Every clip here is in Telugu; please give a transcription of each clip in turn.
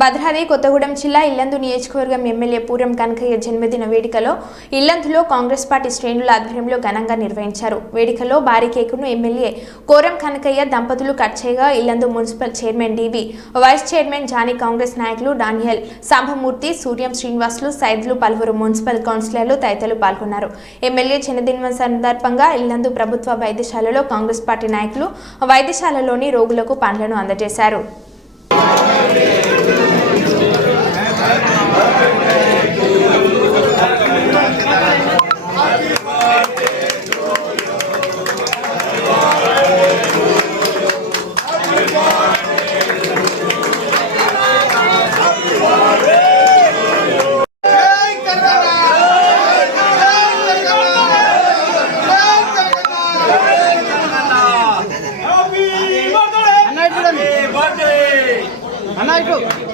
భద్రాద్రి కొత్తగూడెం జిల్లా ఇల్లందు నియోజకవర్గం ఎమ్మెల్యే పూరం కనకయ్య జన్మదిన వేడుకలో ఇల్లందులో కాంగ్రెస్ పార్టీ శ్రేణుల ఆధ్వర్యంలో ఘనంగా నిర్వహించారు. వేడుకలో భారీ కేకును ఎమ్మెల్యే కోరం కనకయ్య దంపతులు కట్ చేయగా Illandu municipal chairman D V vice chairman Jani Congress నాయకులు డానియల్ సాంభమూర్తి సూర్యం శ్రీనివాసులు సైదులు పలువురు మున్సిపల్ కౌన్సిలర్లు తదితరులు పాల్గొన్నారు. ఎమ్మెల్యే జన్మదిన సందర్భంగా ఇల్లందు ప్రభుత్వ వైద్యశాలలో కాంగ్రెస్ పార్టీ నాయకులు వైద్యశాలలోని రోగులకు పండ్లను అందజేశారు. అన్నా ఇటు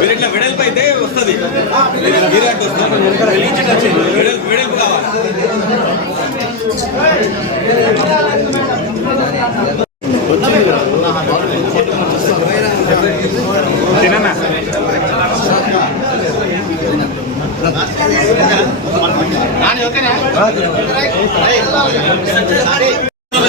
మీరు ఇట్లా వెడల్పు అయితే వస్తుంది. విరాట్ వస్తుంది వెడల్పు వెడల్పు కావాలి. ఓకేనా?